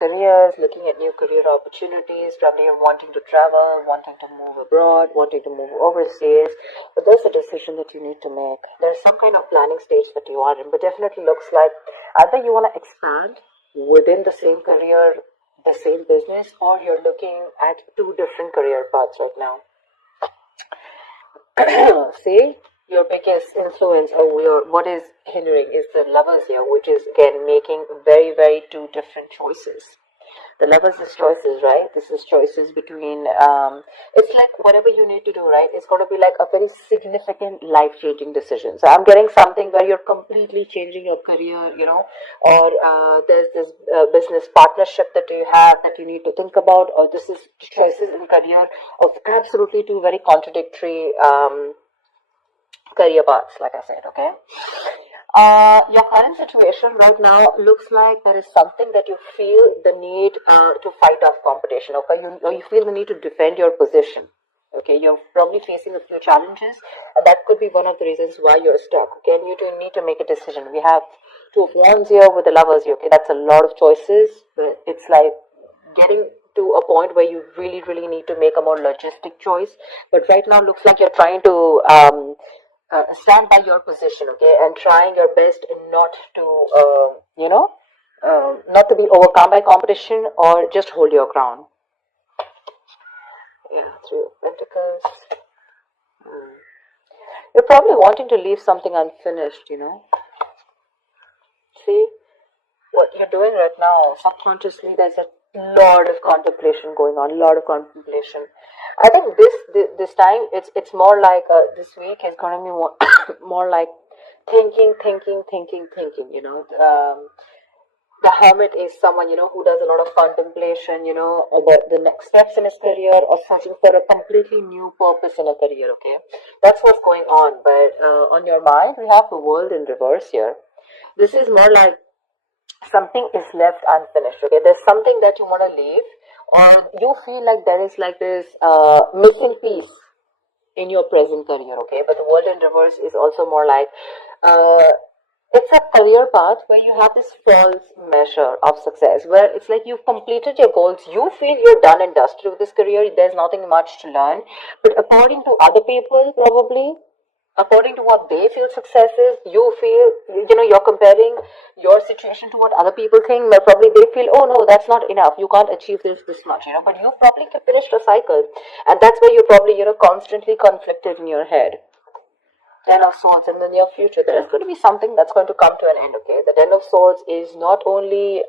careers, looking at new career opportunities. Probably you're wanting to travel, wanting to move abroad, wanting to move overseas. But there's a decision that you need to make. There's some kind of planning stage that you are in, but definitely looks like either you want to expand within the same career, the same business, or you're looking at two different career paths right now. See, your biggest influence or what is hindering is the Lovers here, which is again making very, very two different choices. The Lovers is choices, right? This is choices between, it's like whatever you need to do, right? It's going to be like a very significant life-changing decision. So I'm getting something where you're completely changing your career, or there's this business partnership that you have that you need to think about, or this is choices in career of absolutely two very contradictory career paths, like I said, okay? Your current situation right now looks like there is something that you feel the need to fight off competition, okay? Or you feel the need to defend your position, okay? You're probably facing a few challenges, and that could be one of the reasons why you're stuck, okay? And you do need to make a decision. We have Two of Wands here with the Lovers here, okay? That's a lot of choices, but it's like getting to a point where you really, really need to make a more logistic choice. But right now looks like you're trying to stand by your position, okay, and trying your best not to, not to be overcome by competition or just hold your ground. Yeah, Three of Pentacles. You're probably wanting to leave something unfinished, See, what you're doing right now, subconsciously, there's a lot of contemplation going on, I think this time it's more like this week is going to be more, more like thinking. The Hermit is someone who does a lot of contemplation, about the next steps in his career or searching for a completely new purpose in a career. Okay, that's what's going on. But on your mind, we have the World in reverse here. This is more like something is left unfinished. Okay, there's something that you want to leave, or you feel like there is like this missing piece in your present career. Okay, but the World in reverse is also more like it's a career path where you have this false measure of success, where it's like you've completed your goals, you feel you're done and dusted with this career, there's nothing much to learn. But according to other people, probably according to what they feel success is, you feel, you're comparing your situation to what other people think, but probably they feel, oh no, that's not enough, you can't achieve this much, but you probably finished a cycle, and that's where you're probably, constantly conflicted in your head. Ten of Swords in the near future, there is going to be something that's going to come to an end, okay? The Ten of Swords is not only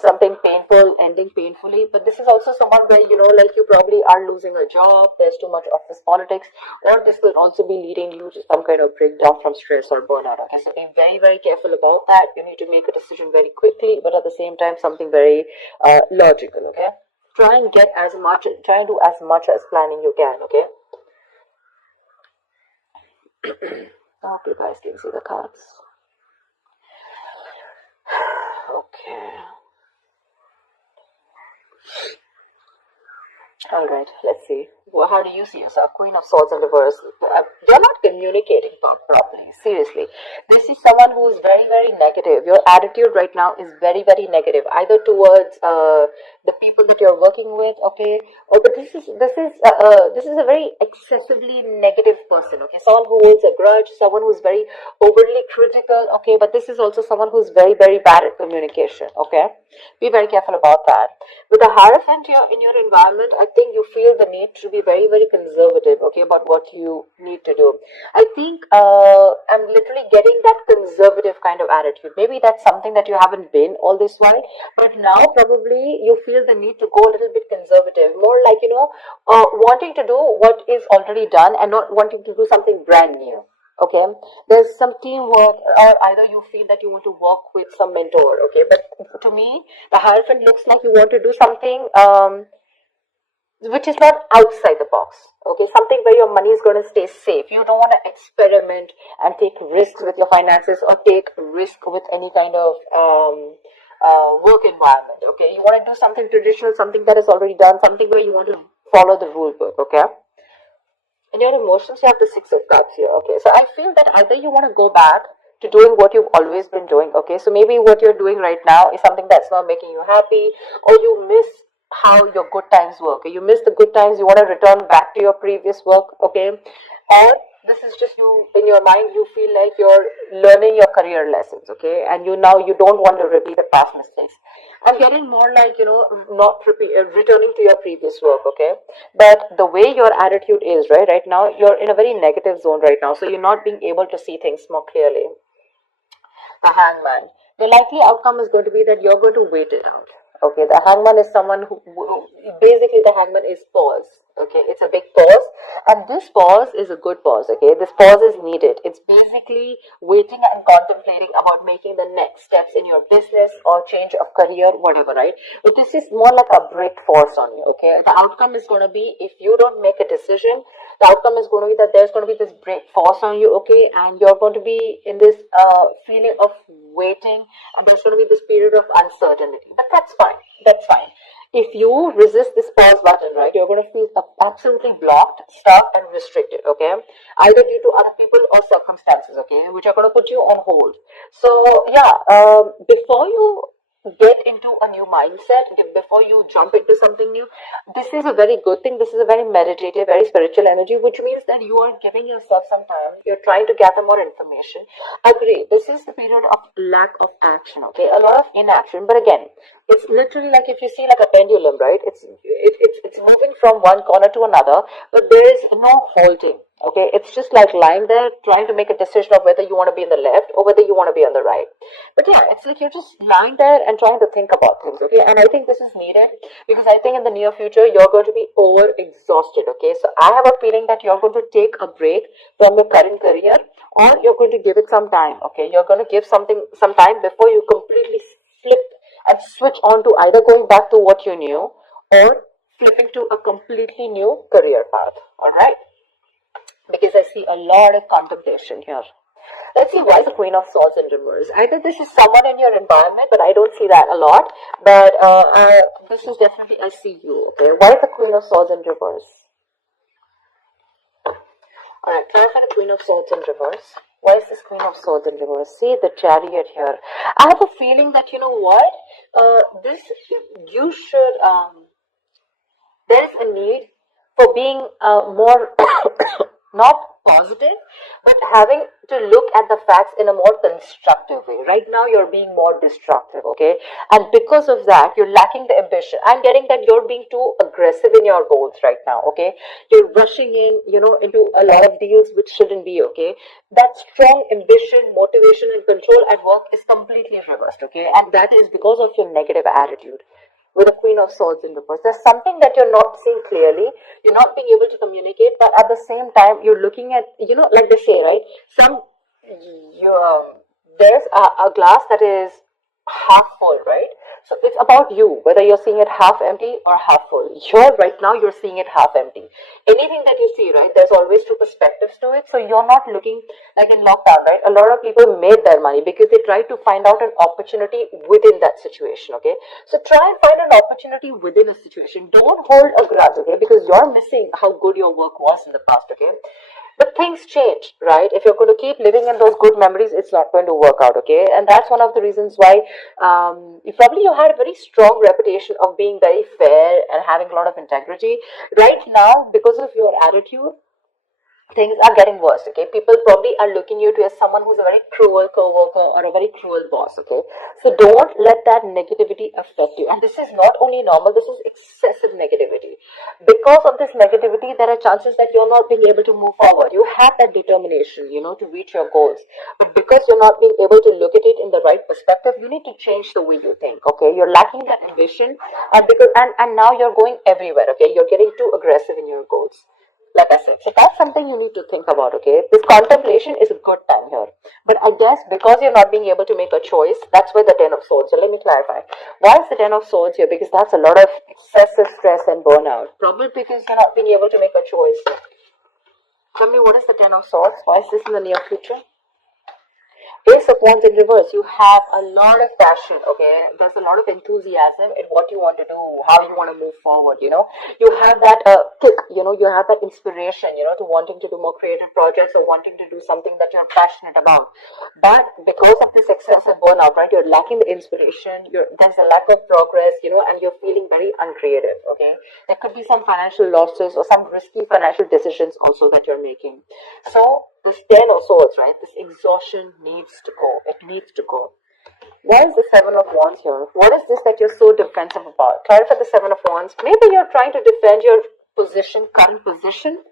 something painful ending painfully, but this is also someone where like you probably are losing a job, there's too much office politics, or this will also be leading you to some kind of breakdown from stress or burnout. Okay, so be very, very careful about that. You need to make a decision very quickly, but at the same time something very logical. Okay, try and do as much as planning you can. Okay. I hope you guys can see the cards. Okay. Alright, let's see. Well, how do you see yourself? Queen of Swords in reverse. You're not communicating properly. Seriously. This is someone who is very, very negative. Your attitude right now is very, very negative. Either towards the people that you're working with, okay? But this is a very excessively negative person, okay? Someone who holds a grudge, someone who's very overly critical, okay? But this is also someone who's very, very bad at communication, okay? Be very careful about that. With a Hierophant here in your environment, I think you feel the need to be very, very conservative, okay, about what you need to do. I think I'm literally getting that conservative kind of attitude. Maybe that's something that you haven't been all this while, but now probably you feel the need to go a little bit conservative, more like, wanting to do what is already done and not wanting to do something brand new. Okay, there's some teamwork, or either you feel that you want to work with some mentor. Okay, but to me, the Hierophant looks like you want to do something which is not outside the box. Okay, something where your money is going to stay safe. You don't want to experiment and take risks with your finances or take risk with any kind of work environment. Okay, you want to do something traditional, something that is already done, something where you want to follow the rule book. Okay. In your emotions, you have the Six of Cups here. Okay, so I feel that either you want to go back to doing what you've always been doing. Okay, so maybe what you're doing right now is something that's not making you happy, or you miss how your good times work. Okay? You miss the good times, you want to return back to your previous work. Okay, or this is just you in your mind, you feel like you're learning your career lessons. Okay, and you don't want to repeat the past mistakes. I'm getting more like, not returning to your previous work. Okay, but the way your attitude is right now, you're in a very negative zone right now, so you're not being able to see things more clearly. The hangman. The likely outcome is going to be that you're going to wait it out. Okay, the hangman is someone who basically, the hangman is pause. Okay, it's a big pause, and this pause is a good pause. Okay, this pause is needed. It's basically waiting and contemplating about making the next steps in your business or change of career, whatever, right? But this is more like a break force on you. Okay, the outcome is going to be, if you don't make a decision, the outcome is going to be that there's going to be this break force on you. Okay, and you're going to be in this feeling of waiting, and there's going to be this period of uncertainty. But that's fine. That's fine. If you resist this pause button, right, you're going to feel absolutely blocked, stuck, and restricted. Okay, either due to other people or circumstances. Okay, which are going to put you on hold. So yeah, before you get into a new mindset, before you jump into something new, this is a very good thing. This is a very meditative, very spiritual energy, which means that you are giving yourself some time. You're trying to gather more information. Agree, this is the period of lack of action. Okay, a lot of inaction, but again, it's literally like, if you see like a pendulum, right? It's moving from one corner to another, but there is no halting. Okay, it's just like lying there trying to make a decision of whether you want to be in the left or whether you want to be on the right. But yeah, it's like you're just lying there and trying to think about things. Okay, and I think this is needed, because I think in the near future you're going to be over exhausted. Okay, so I have a feeling that you're going to take a break from your current career, or you're going to give it some time. Okay, you're going to give something some time before you completely flip and switch on to either going back to what you knew or flipping to a completely new career path. All right, because I see a lot of contemplation here. Let's see, why is the Queen of Swords in reverse? Either this is someone in your environment, but I don't see that a lot. But this is definitely, I see you. Okay, why is the Queen of Swords in reverse? All right, clarify the Queen of Swords in reverse. Why is this Queen of Swords in reverse? See the Chariot here. I have a feeling that, you know what, this you should. There is a need for being more not positive, but having to look at the facts in a more constructive way. Right now you're being more destructive. Okay, and because of that you're lacking the ambition. I'm getting that you're being too aggressive in your goals right now. Okay, you're rushing in, into a lot of deals which shouldn't be. Okay, that strong ambition, motivation, and control at work is completely reversed. Okay, and that is because of your negative attitude with the Queen of Swords in reverse. There's something that you're not seeing clearly. You're not being able to communicate, but at the same time, you're looking at, like they say, right? There's a glass that is half full, right? So it's about you, whether you're seeing it half empty or half full. Right now, you're seeing it half empty. Anything that you see, right, there's always two perspectives to it. So you're not looking like in lockdown, right? A lot of people made their money because they tried to find out an opportunity within that situation. Okay, so try and find an opportunity within a situation. Don't hold a grudge. Okay, because you're missing how good your work was in the past. Okay, but things change, right? If you're going to keep living in those good memories, it's not going to work out. Okay, and that's one of the reasons why you had a very strong reputation of being very fair and having a lot of integrity. Right now, because of your attitude, things are getting worse. Okay, people probably are looking you to as someone who's a very cruel co-worker or a very cruel boss. Okay, so don't let that negativity affect you. And this is not only normal, this is excessive negativity. Because of this negativity, there are chances that you're not being able to move forward. You have that determination, to reach your goals, but because you're not being able to look at it in the right perspective, you need to change the way you think. Okay, you're lacking that ambition, and now you're going everywhere. Okay, you're getting too aggressive in your goals, like I said. So that's something you need to think about. Okay, this contemplation is a good time here, but I guess because you're not being able to make a choice, that's where the Ten of Swords. So let me clarify, why is the Ten of Swords here? Because that's a lot of excessive stress and burnout, probably because you're not being able to make a choice. Tell me, what is the Ten of Swords? Why is this in the near future? Ace of Wands in reverse, you have a lot of passion, okay? There's a lot of enthusiasm in what you want to do, how you want to move forward, you know? You have that kick, you know, you have that inspiration, you know, to wanting to do more creative projects or wanting to do something that you're passionate about. But because of this excessive burnout, right, you're lacking the inspiration, there's a lack of progress, you know, and you're feeling very uncreative, okay? There could be some financial losses or some risky financial decisions also that you're making. So, this 10 of swords, right? This exhaustion needs to go. It needs to go. Why is the 7 of Wands here? What is this that you're so defensive about? Clarify the 7 of Wands. Maybe you're trying to defend your position, current position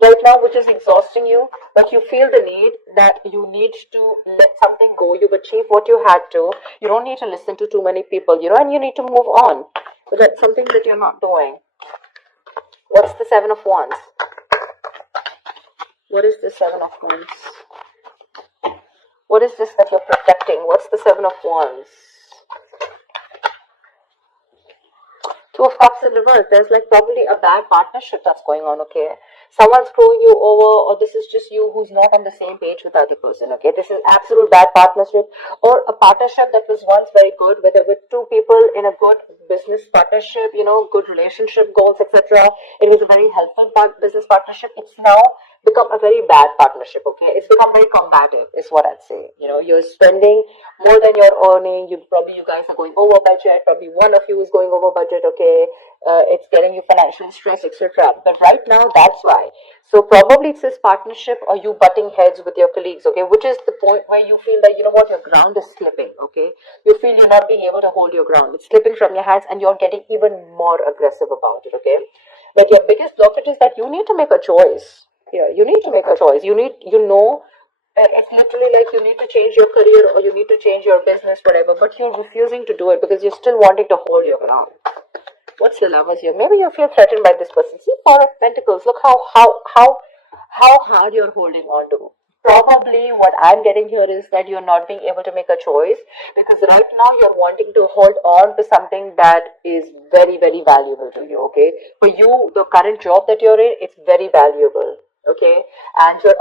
right now, which is exhausting you, but you feel the need that you need to let something go. You've achieved what you had to. You don't need to listen to too many people, you know, and you need to move on. But that's something that you're not doing. What's the 7 of Wands? What is the 7 of Wands? What is this that you're protecting? What's the 7 of Wands? 2 of Cups in reverse. There's like probably a bad partnership that's going on, okay? Someone's screwing you over, or this is just you who's not on the same page with the other person, okay? This is absolute bad partnership, or a partnership that was once very good, whether with two people in a good business partnership, you know, good relationship goals, etc. It was a very helpful business partnership. It's now become a very bad partnership, okay? It's become very combative, is what I'd say. You know, you're spending more than you're earning. You guys are going over budget. Probably one of you is going over budget, okay? It's getting you financially stressed, etc. But right now, that's why. So probably it's this partnership or you butting heads with your colleagues, okay? Which is the point where you feel that, you know what, your ground is slipping, okay? You feel you're not being able to hold your ground. It's slipping from your hands and you're getting even more aggressive about it, okay? But your biggest blockage is that you need to make a choice. Yeah, you need to make a choice. It's literally like you need to change your career or you need to change your business, whatever, but you're refusing to do it because you're still wanting to hold your ground. What's the Lovers here? Maybe you feel threatened by this person. See, Four of Pentacles. Look how hard you're holding on to. Probably what I'm getting here is that you're not being able to make a choice because right now you're wanting to hold on to something that is very, very valuable to you, okay? For you, the current job that you're in, it's very valuable, okay? And you're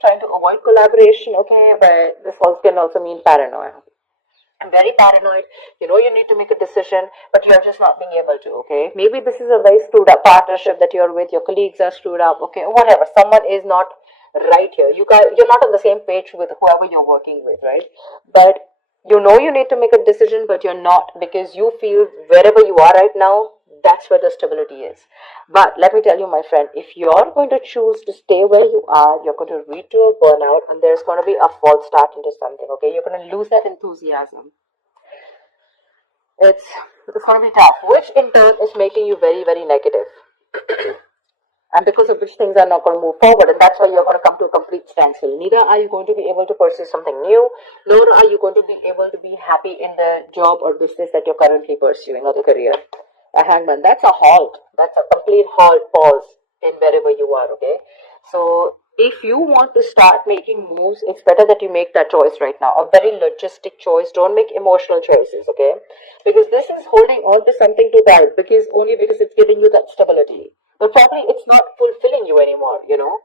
trying to avoid collaboration, okay? But this also can also mean paranoia. I'm very paranoid. You know you need to make a decision, but you're just not being able to, okay? Maybe this is a very screwed up partnership that you're with. Your colleagues are screwed up, okay? Whatever. Someone is not right here. You're not on the same page with whoever you're working with, right? But you know you need to make a decision, but you're not because you feel wherever you are right now, that's where the stability is. But let me tell you, my friend, if you're going to choose to stay where you are, you're going to reach to a burnout and there's going to be a false start into something, okay? You're going to lose that enthusiasm. It's going to be tough, which in turn is making you very, very negative. And because of which things are not going to move forward, and that's why you're going to come to a complete standstill. Neither are you going to be able to pursue something new, nor are you going to be able to be happy in the job or business that you're currently pursuing or the career. A Hangman, that's a halt. That's a complete halt, pause in wherever you are, okay? So if you want to start making moves, it's better that you make that choice right now. A very logistic choice. Don't make emotional choices, okay? Because this is holding on to something too tight because it's giving you that stability. But probably it's not fulfilling you anymore, you know?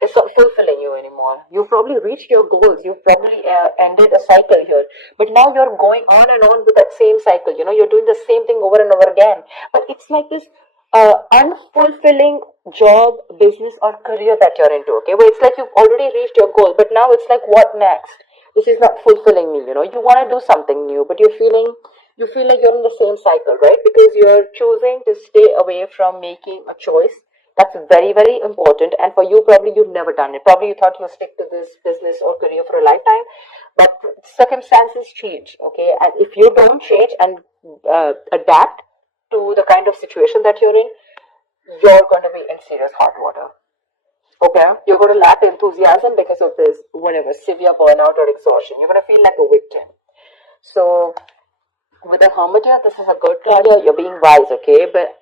It's not fulfilling you anymore. You've probably reached your goals. You've probably ended a cycle here. But now you're going on and on with that same cycle. You know, you're doing the same thing over and over again. But it's like this unfulfilling job, business, or career that you're into, okay? Where it's like you've already reached your goal. But now it's like, what next? This is not fulfilling me, you know? You want to do something new, but you feel like you're in the same cycle, right? Because you're choosing to stay away from making a choice. That's very, very important. And for you, probably you've never done it. Probably you thought you'll stick to this business or career for a lifetime. But circumstances change, okay? And if you don't change and adapt to the kind of situation that you're in, you're going to be in serious hot water. Okay? You're going to lack enthusiasm because of this, whatever, severe burnout or exhaustion. You're going to feel like a victim. So, with a Hermit here, this is a good card here. You're being wise, okay? But